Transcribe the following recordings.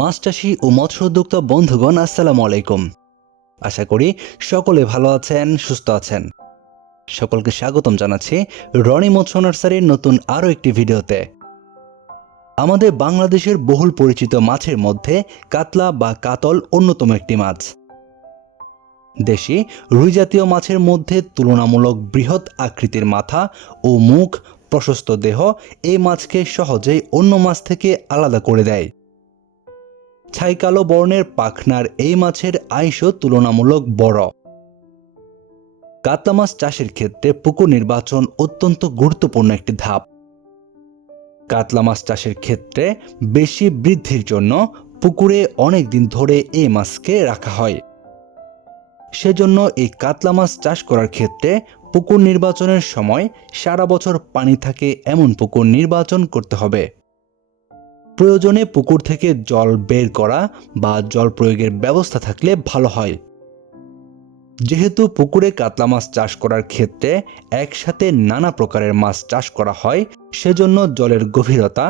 মাছ চাষী ও মৎস্য উদ্যোক্তা বন্ধুগণ, আসসালামু আলাইকুম। আশা করি সকলে ভালো আছেন, সুস্থ আছেন। সকলকে স্বাগতম জানাচ্ছি রনি মৎস্য নার্সারির নতুন আরও একটি ভিডিওতে। আমাদের বাংলাদেশের বহুল পরিচিত মাছের মধ্যে কাতলা বা কাতল অন্যতম একটি মাছ। দেশি রুই জাতীয় মাছের মধ্যে তুলনামূলক বৃহৎ আকৃতির মাথা ও মুখ, প্রশস্ত দেহ এই মাছকে সহজেই অন্য মাছ থেকে আলাদা করে দেয়। ছাই কালো বর্ণের পাখনার এই মাছের আয়ুষও তুলনামূলক বড়। কাতলা মাছ চাষের ক্ষেত্রে পুকুর নির্বাচন অত্যন্ত গুরুত্বপূর্ণ একটি ধাপ। কাতলা মাছ চাষের ক্ষেত্রে বেশি বৃদ্ধির জন্য পুকুরে অনেক দিন ধরে এই মাছকে রাখা হয়। সেজন্য এই কাতলা মাছ চাষ করার ক্ষেত্রে পুকুর নির্বাচনের সময় সারা বছর পানি থাকে এমন পুকুর নির্বাচন করতে হবে। প্রয়োজনে পুকুর থেকে জল বের করা বা জল প্রয়োগের ব্যবস্থা থাকলে ভালো হয়। যেহেতু পুকুরে কাতলা মাছ চাষ করার ক্ষেত্রে একসাথে নানা প্রকারের মাছ চাষ করা হয়, সেজন্য জলের গভীরতা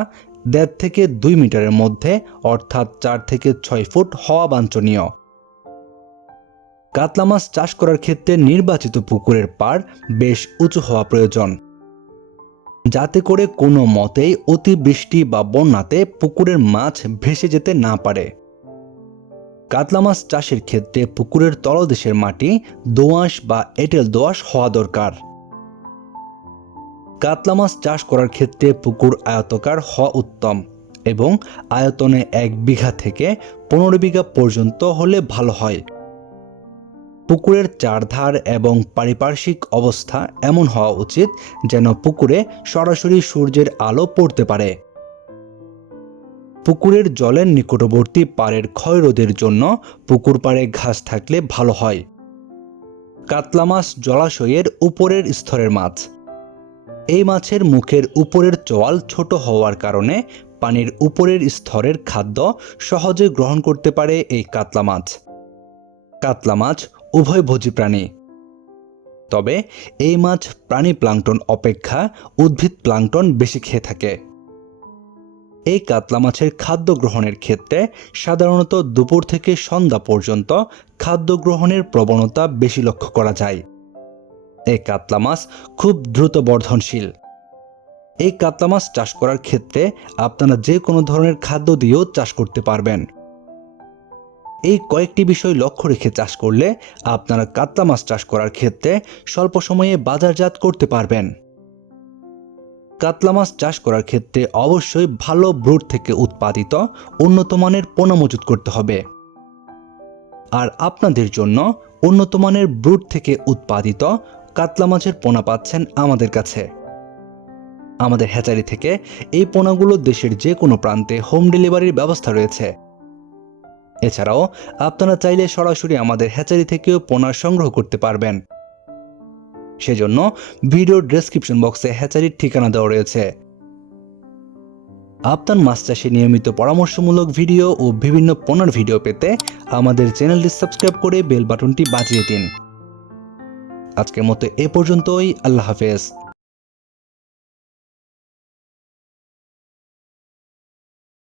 1.5 থেকে 2 মিটারের মধ্যে অর্থাৎ 4 থেকে 6 ফুট হওয়া বাঞ্ছনীয়। কাতলা মাছ চাষ করার ক্ষেত্রে নির্বাচিত পুকুরের পাড় বেশ উঁচু হওয়া প্রয়োজন, যাতে করে কোনো মতেই অতিবৃষ্টি বা বন্যাতে পুকুরের মাছ ভেসে যেতে না পারে। কাতলা মাছ চাষের ক্ষেত্রে পুকুরের তলদেশের মাটি দোআঁশ বা এঁটেল দোআঁশ হওয়া দরকার। কাতলা মাছ চাষ করার ক্ষেত্রে পুকুর আয়তাকার হওয়া উত্তম এবং আয়তনে 1 বিঘা থেকে 15 বিঘা পর্যন্ত হলে ভালো হয়। পুকুরের চারধার এবং পারিপার্শ্বিক অবস্থা এমন হওয়া উচিত যেন পুকুরে সরাসরি সূর্যের আলো পড়তে পারে। পুকুরের জলের নিকটবর্তী পাড়ের ক্ষয়রোধের জন্য পুকুর পাড়ে ঘাস থাকলে ভালো হয়। কাতলা মাছ জলাশয়ের উপরের স্তরের মাছ। এই মাছের মুখের উপরের চোয়াল ছোট হওয়ার কারণে পানির উপরের স্তরের খাদ্য সহজে গ্রহণ করতে পারে এই কাতলা মাছ। কাতলা মাছ উভয়ভোজী প্রাণী, তবে এই মাছ প্রাণী প্লাঙ্কটন অপেক্ষা উদ্ভিদ প্লাঙ্কটন বেশি খেয়ে থাকে। এই কাতলা মাছের খাদ্য গ্রহণের ক্ষেত্রে সাধারণত দুপুর থেকে সন্ধ্যা পর্যন্ত খাদ্য গ্রহণের প্রবণতা বেশি লক্ষ্য করা যায়। এই কাতলা মাছ খুব দ্রুত বর্ধনশীল। এই কাতলা মাছ চাষ করার ক্ষেত্রে আপনারা যে কোনো ধরনের খাদ্য দিয়েও চাষ করতে পারবেন। এই কয়েকটি বিষয় লক্ষ্য রেখে চাষ করলে আপনারা কাতলা মাছ চাষ করার ক্ষেত্রে স্বল্প সময়ে বাজারজাত করতে পারবেন। কাতলা মাছ চাষ করার ক্ষেত্রে অবশ্যই ভালো ব্রুড থেকে উৎপাদিত উন্নত মানের পোনা মজুত করতে হবে। আর আপনাদের জন্য উন্নত মানের ব্রুড থেকে উৎপাদিত কাতলা মাছের পোনা পাচ্ছেন আমাদের কাছে। আমাদের হ্যাচারি থেকে এই পোনাগুলো দেশের যে কোনো প্রান্তে হোম ডেলিভারির ব্যবস্থা রয়েছে। এছাড়াও আপনারা চাইলে সরাসরি আমাদের হ্যাচারি থেকেও পোনা সংগ্রহ করতে পারবেন। সেজন্য ভিডিওর ডেসক্রিপশন বক্সে হ্যাচারির ঠিকানা দেওয়া রয়েছে। আপনার মাছ চাষে নিয়মিত পরামর্শমূলক ভিডিও ও বিভিন্ন পোনার ভিডিও পেতে আমাদের চ্যানেলটি সাবস্ক্রাইব করে বেল বাটনটি বাজিয়ে দিন। আজকের মতো এ পর্যন্তই। আল্লাহ হাফেজ।